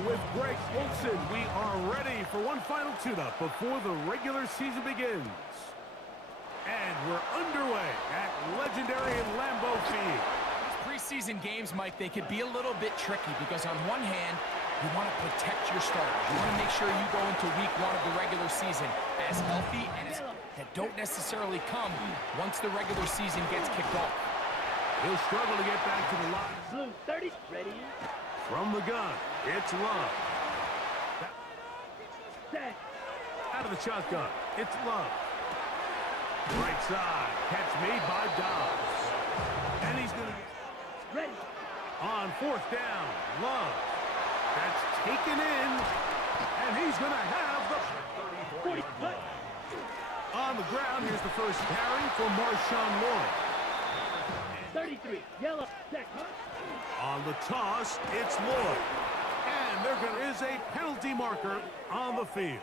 with Greg Olson. We are ready for one final tune-up before the regular season begins. And we're underway at legendary Lambeau Field. Preseason games, Mike, they could be a little bit tricky because on one hand, you want to protect your starters. You want to make sure you go into week one of the regular season as healthy and as that don't necessarily come once the regular season gets kicked off. He'll struggle to get back to the line. Blue 30, ready. From the gun, it's Love. Set. Out of the shotgun, it's Love. Right side, catch made by Dobbs. And he's going to get Ready. on fourth down, Love. That's taken in, and he's going to have the 40, cut. On the ground, here's the first carry for Marshawn Lloyd. 33, yellow, set. On the toss, it's Lloyd. And there is a penalty marker on the field.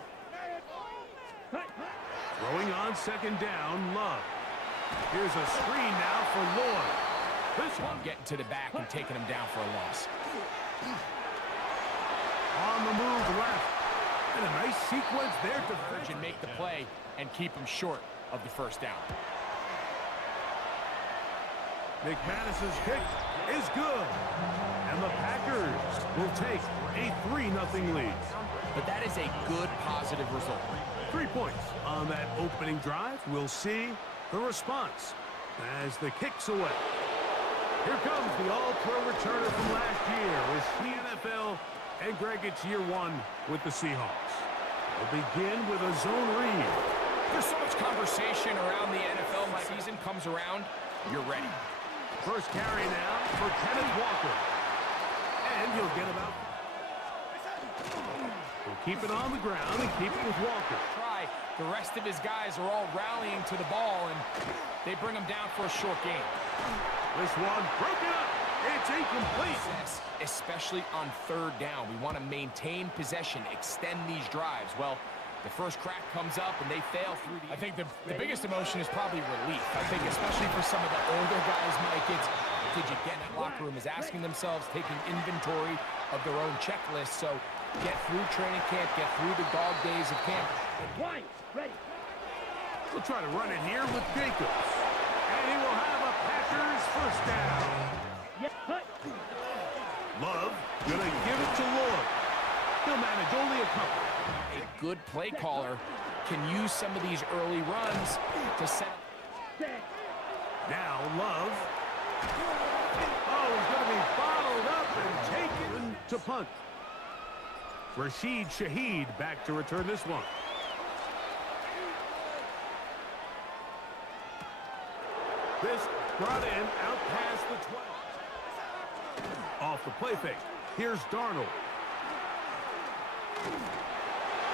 Throwing on second down, Love. Here's a screen now for Lloyd. This one Getting to the back and taking him down for a loss. on the move left. And a nice sequence there to And make the play and keep him short of the first down. McManus's kick is good. And the Packers will take a 3-0 lead. But that is a good, positive result. 3 points on that opening drive. We'll see the response as the kick's away. Here comes the all-pro returner from last year with the NFL, and Greg, it's year one with the Seahawks. We'll begin with a zone read. There's so much conversation around the NFL. My season comes around, you're ready. First carry now for Kenneth Walker. And he'll get about... We'll keep it on the ground and keep it with Walker. The rest of his guys are all rallying to the ball, and they bring him down for a short game. This one broken up. It's incomplete. Especially on third down. We want to maintain possession, extend these drives. Well, the first crack comes up, and they fail through the... I think the biggest emotion is probably relief. I think especially for some of the older guys, Mike, it's did you get in that locker room is asking themselves, taking inventory of their own checklist. So get through training camp, get through the dog days of camp. White, ready. We'll try to run it here with Jacobs. And he will have a Packers first down. Yes, cut. Love gonna give it to Lloyd. He'll manage only a couple. A good play caller can use some of these early runs to set up. Set. Now Love. Oh, he's gonna be bottled up and taken to punt. Rashid Shaheed back to return this one. This brought in out past the 12. Off the play fake. Here's Darnold.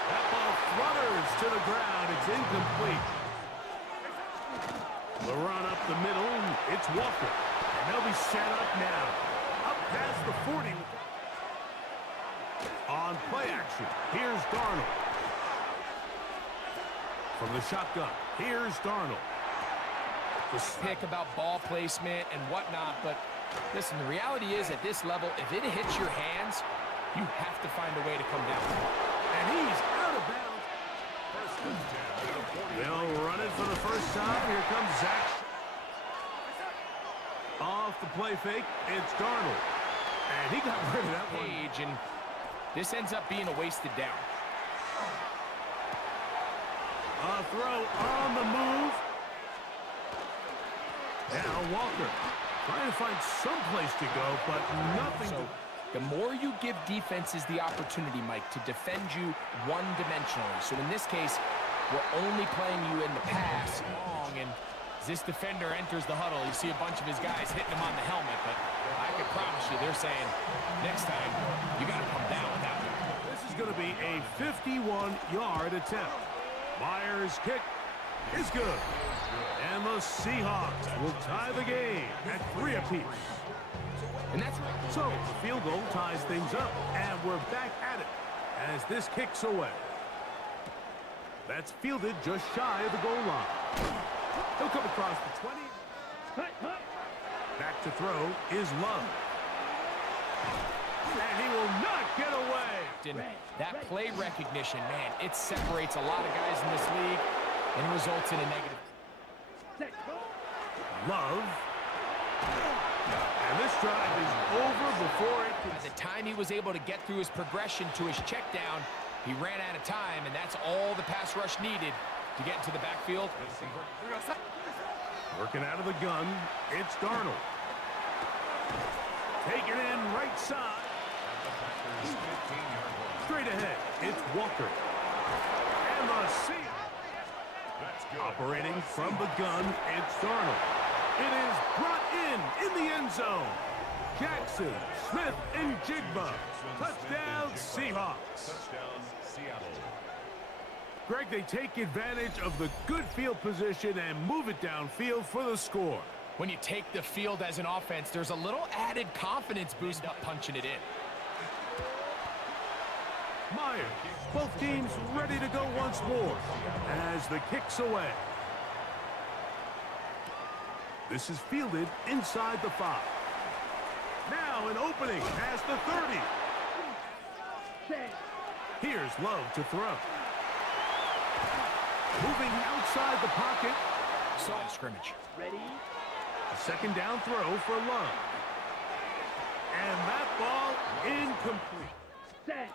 That ball flutters to the ground. It's incomplete. The run up the middle. It's Walker. And they'll be set up now. Up past the 40. On play action. Here's Darnold. From the shotgun. Here's Darnold. Pick about ball placement and whatnot, but listen, the reality is at this level, if it hits your hands, you have to find a way to come down. And he's out of bounds. They'll run it for the first time. Here comes Zach. Off the play fake, it's Darnold. And he got rid of that one. And this ends up being a wasted down. A throw on the move. Now Walker trying to find some place to go, but nothing. So the more you give defenses the opportunity, Mike, to defend you one-dimensionally. So in this case, we're only playing you in the pass long, and as this defender enters the huddle, you see a bunch of his guys hitting him on the helmet, but I can promise you they're saying, next time, you got to come down with that one. This is going to be a 51-yard attempt. Myers' kick is good. And the Seahawks will tie the game at 3 apiece. And that's so the field goal ties things up, and we're back at it as this kicks away. That's fielded just shy of the goal line. He'll come across the 20. Back to throw is Love. And he will not get away. and that play recognition, man, it separates a lot of guys in this league and results in a negative. Love. And this drive is over before it can... By the time he was able to get through his progression to his check down, he ran out of time, and that's all the pass rush needed to get into the backfield. Working out of the gun, it's Darnold. Taken in right side. Straight ahead, it's Walker. And the Seahawks. Operating from the gun, it's Darnold. It is brought in the end zone. Jackson, Smith, and Jigba. Touchdown, Seahawks. Greg, they take advantage of the good field position and move it downfield for the score. When you take the field as an offense, there's a little added confidence boost up punching it in. Myers, both teams ready to go once more as the kick's away. This is fielded inside the 5. Now an opening past the 30. Here's Love to throw. Moving outside the pocket. Solid scrimmage. Ready? A second down throw for Love. And that ball incomplete. Set.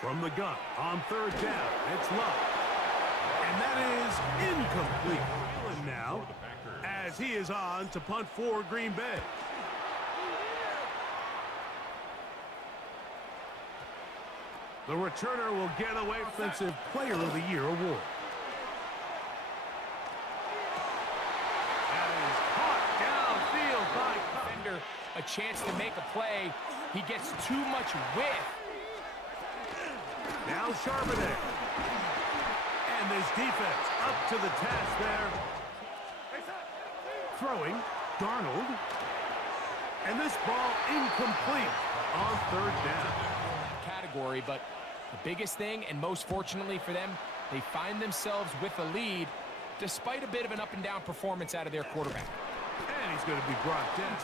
From the gun on third down, it's Love. And that is incomplete. And now, as he is on to punt for Green Bay. The returner will get away Offensive Player of the Year award. That is caught downfield by Defender, a chance to make a play. He gets too much width. Now Charbonnet. And this defense up to the task there. Throwing, Darnold. And this ball incomplete on third down. Category, but the biggest thing, and most fortunately for them, they find themselves with a lead despite a bit of an up-and-down performance out of their quarterback. And he's going to be brought down.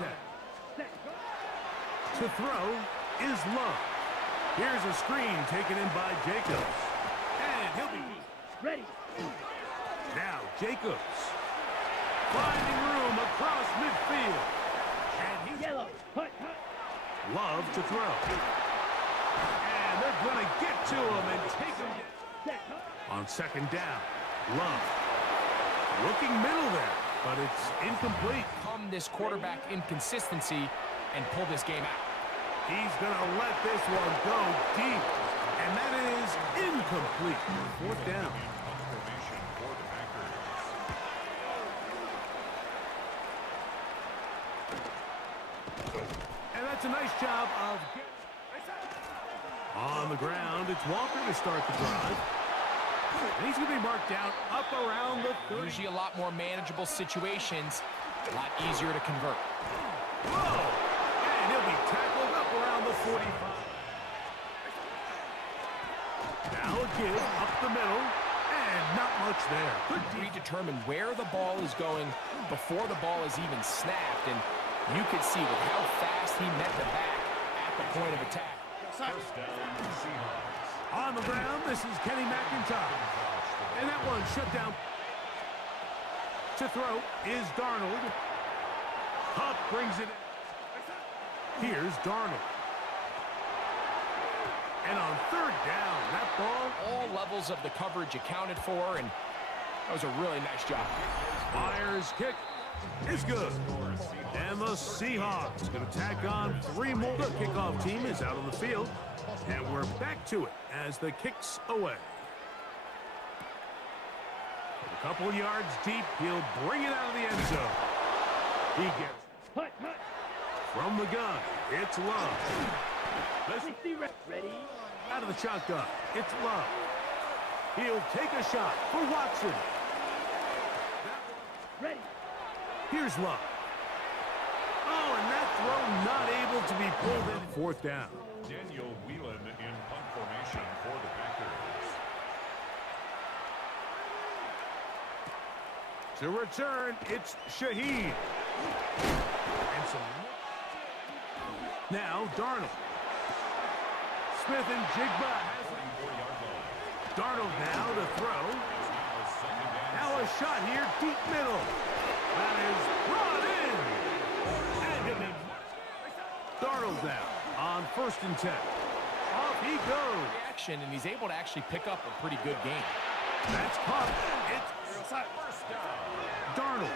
To throw is Love. Here's a screen taken in by Jacobs. And he'll be Ready. now Jacobs. Finding room across midfield. And he's Yellow. Hut, hut. Love to throw. And they're going to get to him and take him Set. Hut. on second down. Love. Looking middle there, but it's incomplete. Come this quarterback inconsistency and pull this game out. He's going to let this one go deep. And that is incomplete. Fourth down. And that's a nice job of... On the ground, it's Walker to start the drive. And he's going to be marked down up around the 30. Usually a lot more manageable situations, a lot easier to convert. Whoa! And he'll be tackled up around the 45. Now a give up the middle, and not much there. Good Predetermine where the ball is going before the ball is even snapped, and you could see with how fast he met the back at the point of attack. First down, Seahawks. On the ground, this is Kenny McIntyre. And that one shut down. To throw is Darnold. Hupp brings it in. Here's Darnold. And on third down, that ball. All levels of the coverage accounted for, and that was a really nice job. Myers' kick is good. And the Seahawks going to tack on 3 more. The kickoff team is out on the field. And we're back to it as the kick's away. A couple yards deep, he'll bring it out of the end zone. He gets Hut, hut. from the gun. It's Love. Ready. Out of the shotgun. It's Love. He'll take a shot for Watson. Ready. Here's Love. Oh, and that throw not able to be pulled in. Fourth down. Daniel Whelan in punt formation for the Packers. To return, it's Shaheed. And some... Now, Darnold. Smith and Jigba has it. 44-yard line. Darnold now to throw. Now a shot here, deep middle. That is brought in. And Darnold now on 1st and 10. Off he goes. Reaction, and he's able to actually pick up a pretty good game. That's caught. It's First down. Darnold.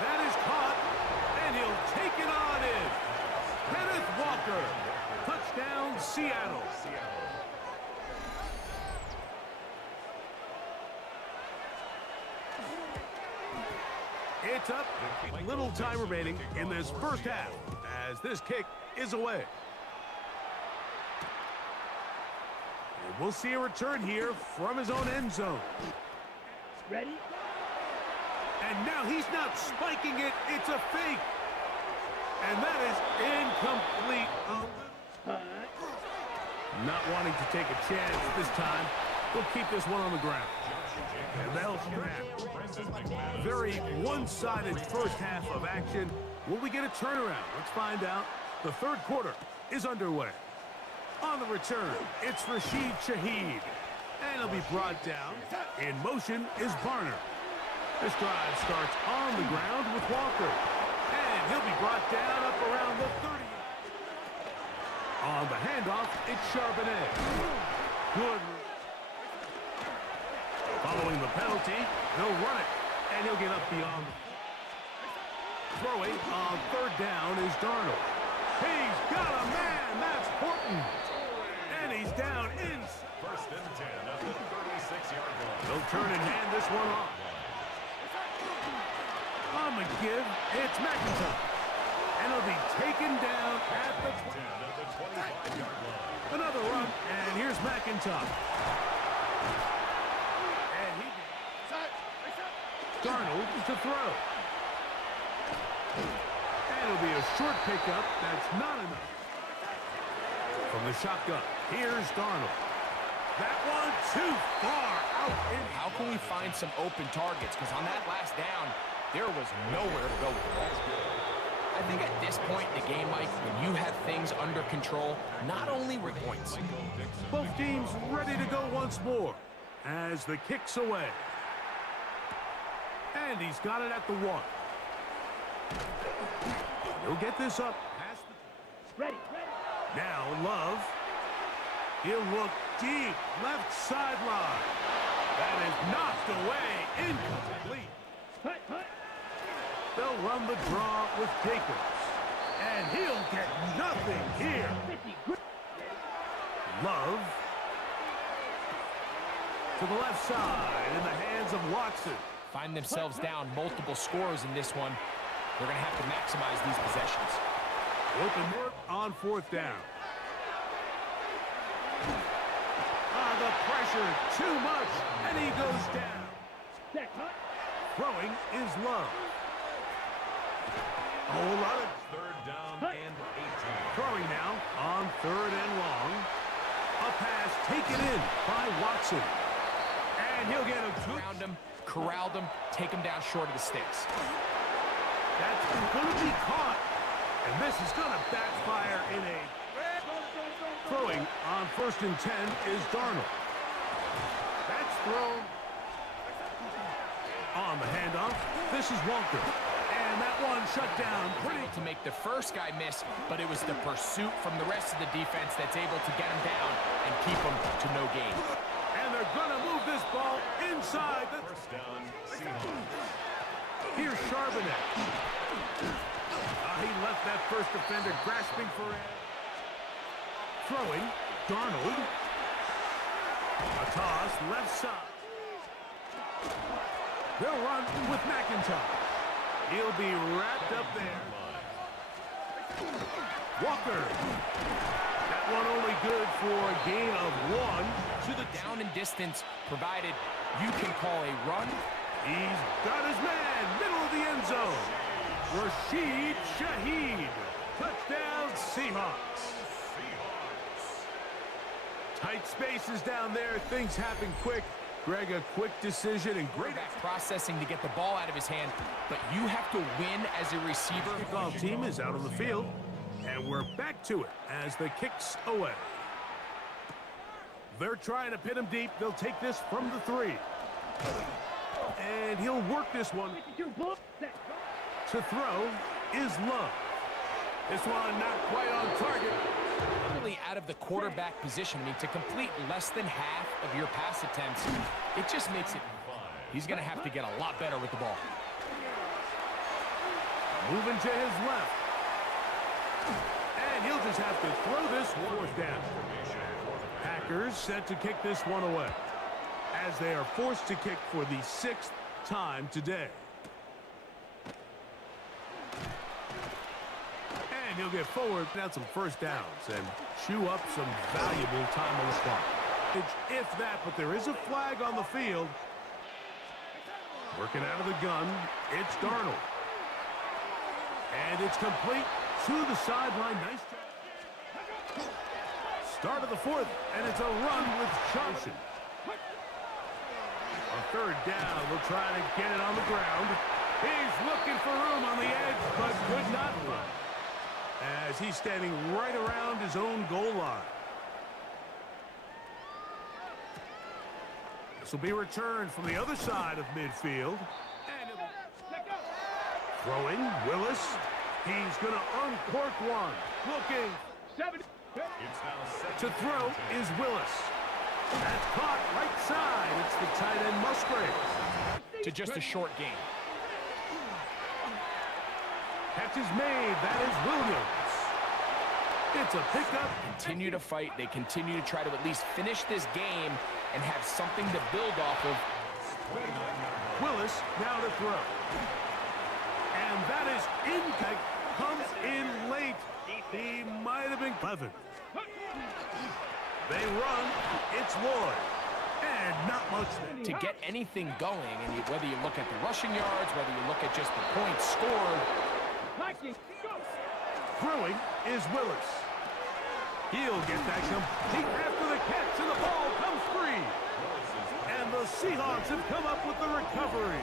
That is caught, and he'll take it on in. Kenneth Walker. Touchdown, Seattle. It's up. Little time remaining in this first half as this kick is away. And we'll see a return here from his own end zone. Ready? And now he's not spiking it. It's a fake. And that is incomplete. Not wanting to take a chance this time. We'll keep this one on the ground. And they'll snap. Very one-sided first half of action. Will we get a turnaround? Let's find out. The third quarter is underway. On the return, it's Rashid Shaheed. And he'll be brought down. In motion is Barner. This drive starts on the ground with Walker. And he'll be brought down up around the 30. On the handoff, it's Charbonnet. Good. Following the penalty, they'll run it. And he'll get up beyond. Throwing on 3rd down is Darnold. He's got a man. That's Horton. And he's down in. 1st and 10 at the 36-yard line. They'll turn and hand this one off. On the give, it's McIntyre. And he'll be taken down at the 25-yard line. Another run, and here's McIntyre. And he Darnold to throw. And it'll be a short pickup. That's not enough. From the shotgun, here's Darnold. That one too far out. How can we find some open targets? Because on that last down, there was nowhere to go with the ball. I think at this point in the game, Mike, when you have things under control, not only with points. Both teams ready to go once more as the kick's away. And he's got it at the 1. He'll get this up. Ready. Now Love. He'll look deep. Left sideline. That is knocked away. Incomplete. Hut. They'll run the draw with Jacobs. And he'll get nothing here. 50. Love. To the left side in the hands of Watson. Find themselves down multiple scores in this one. They're going to have to maximize these possessions. Open work on 4th down. The pressure, too much, and he goes down. Throwing is Love. A whole lot of 3rd down and 18. throwing now on 3rd and long. A pass taken in by Watson. And he'll get a good. Around him, corralled him, take him down short of the sticks. That's going to be caught. And this is going to backfire in a... Throwing on 1st and 10 is Darnold. That's thrown. On the handoff, this is Walker. And that one shut down. Pretty to make the first guy miss, but it was the pursuit from the rest of the defense that's able to get him down and keep him to no gain. And they're going to move this ball inside. 1st down, Seahawks. Here's Charbonnet. He left that first defender grasping for it. Throwing, Darnold. A toss, left side. They'll run with McIntyre. He'll be wrapped up there. Walker. That one only good for a gain of 1. To the down and distance, provided you can call a run. He's got his man, middle of the end zone. Rashid Shaheed. Touchdown, Seahawks. Tight spaces down there. Things happen quick. Greg, a quick decision and great Processing to get the ball out of his hand, but you have to win as a receiver. kickoff team is out on the field. And And we're back to it as the kick's away. They're trying to pin him deep. They'll take this from the 3. And he'll work this one. To throw is Love. This one not quite on target. Really out of the quarterback position. I mean, to complete less than half of your pass attempts, it just makes it... He's going to have to get a lot better with the ball. Moving to his left. And he'll just have to throw this 4th down. Packers set to kick this one away, as they are forced to kick for the 6th time today. And he'll get forward, down some first downs, and chew up some valuable time on the clock. If that, but there is a flag on the field. Working out of the gun, it's Darnold. And it's complete to the sideline. Nice job. Start of the 4th, and it's a run with Johnson. On 3rd down, they'll try to get it on the ground. He's looking for room on the edge, but could not find, as he's standing right around his own goal line. This will be returned from the other side of midfield. And throwing, Willis. He's going to uncork one. Looking. To throw is Willis. That's caught right side. It's the tight end Musgrave. To just a short game. Catch is made. That is Williams. It's a pickup. Continue to fight. They continue to try to at least finish this game and have something to build off of. Willis now to throw. And that is impact. Comes in late. He might have been 11. They run. It's Lloyd. And not much there. To get anything going, and whether you look at the rushing yards, whether you look at just the points scored. Throwing is Willis. He'll get that complete after the catch, and the ball comes free. And the Seahawks have come up with the recovery.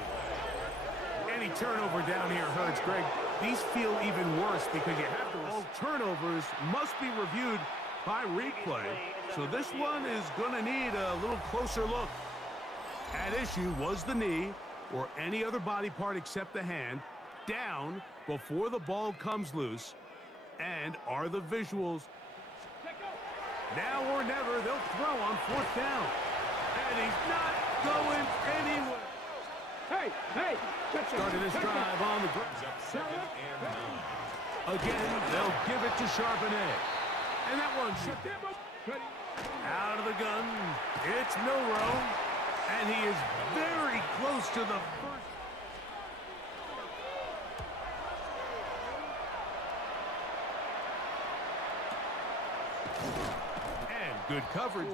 Any turnover down here hurts, Greg. These feel even worse because you have to... All turnovers must be reviewed by replay. So this one is going to need a little closer look. At issue was the knee or any other body part except the hand down before the ball comes loose. And are the visuals... Now or never, they'll throw on 4th down. And he's not going anywhere. Hey! Started his drive on the ground. Again, they'll give it to Charbonnet. And that one out of the gun. It's Milrow. And he is very close to the first. And good coverage.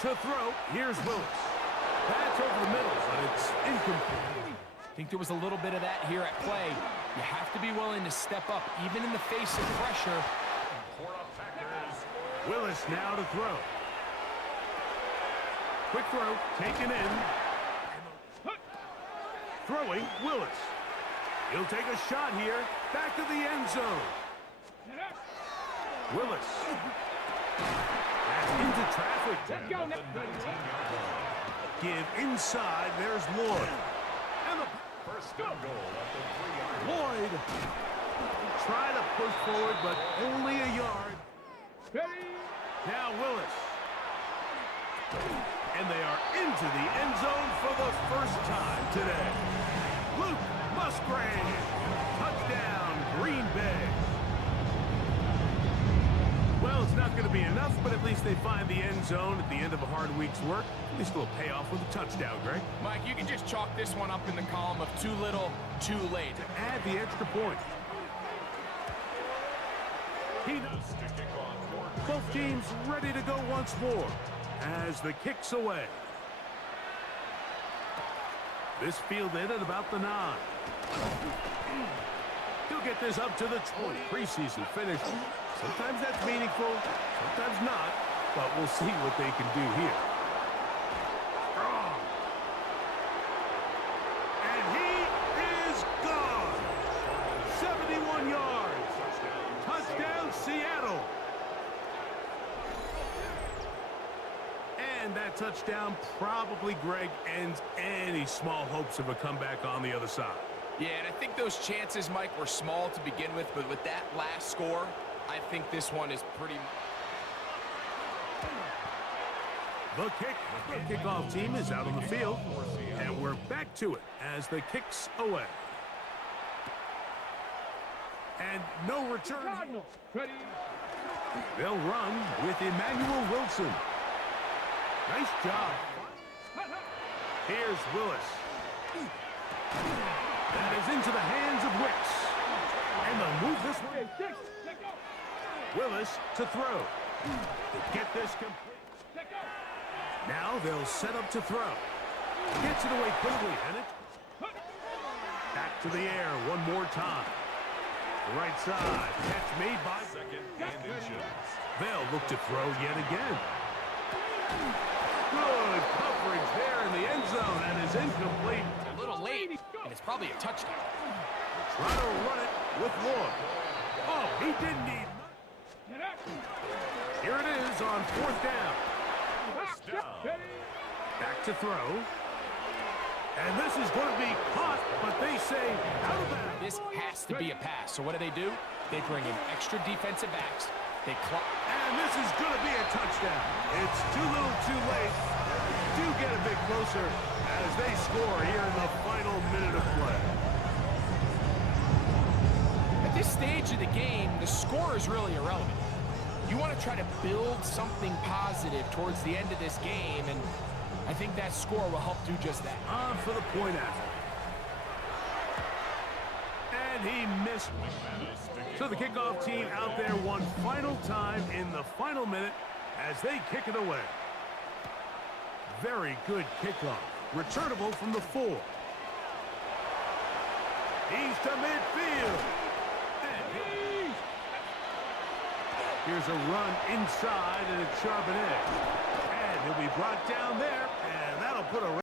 To throw, here's Willis. That's over the middle, but it's incomplete. I think there was a little bit of that here at play. You have to be willing to step up, even in the face of pressure. Willis now to throw. Quick throw, taken in. Throwing, Willis. He'll take a shot here. Back to the end zone. Willis. That's into traffic. Let's go now. Give inside. There's Lloyd. And the First goal at the 3-yard line. Lloyd. Try to push forward, but only a yard. Now Willis. And they are into the end zone for the first time today. Luke Musgrave. Touchdown, Green Bay. Well, it's not going to be enough, but at least they find the end zone at the end of a hard week's work. At least it'll pay off with a touchdown, Greg. Mike, you can just chalk this one up in the column of too little, too late. Add the extra point. Both teams ready to go once more as the kick's away. This fielded at about the 9. He'll get this up to the 20. Preseason finish. Sometimes that's meaningful, sometimes not, but we'll see what they can do here. Strong. And he is gone. 71 yards. that touchdown probably, Greg, ends any small hopes of a comeback on the other side. Yeah, and I think those chances, Mike, were small to begin with, but with that last score, I think this one is pretty... The kickoff team is out on the field, and we're back to it as the kick's away. And no return. Cardinal. Ready. They'll run with Emmanuel Wilson. Nice job. Here's Willis. That is into the hands of Wicks. And they'll move this one. Willis to throw. Get this complete. Now they'll set up to throw. Gets it away quickly, and it back to the air one more time. The right side. Catch made by Second and inches. They'll look to throw yet again. Good coverage there in the end zone, and is incomplete. A little late, and it's probably a touchdown. Try to run it with Lloyd. Oh, he didn't need. Here it is on fourth down. Back to throw. And this is going to be caught, but they say out of bounds. This has to be a pass. So what do? They bring in extra defensive backs. They clock. And this is going to be a touchdown. It's too little too late. Do get a bit closer as they score here in the final minute of play. At this stage of the game, the score is really irrelevant. You want to try to build something positive towards the end of this game, and I think that score will help do just that. On for the point after. And he missed. So the kickoff team out there one final time in the final minute as they kick it away. Very good kickoff. Returnable from the 4. He's to midfield. And here's a run inside, and it's sharp and edge. And he'll be brought down there, and that'll put a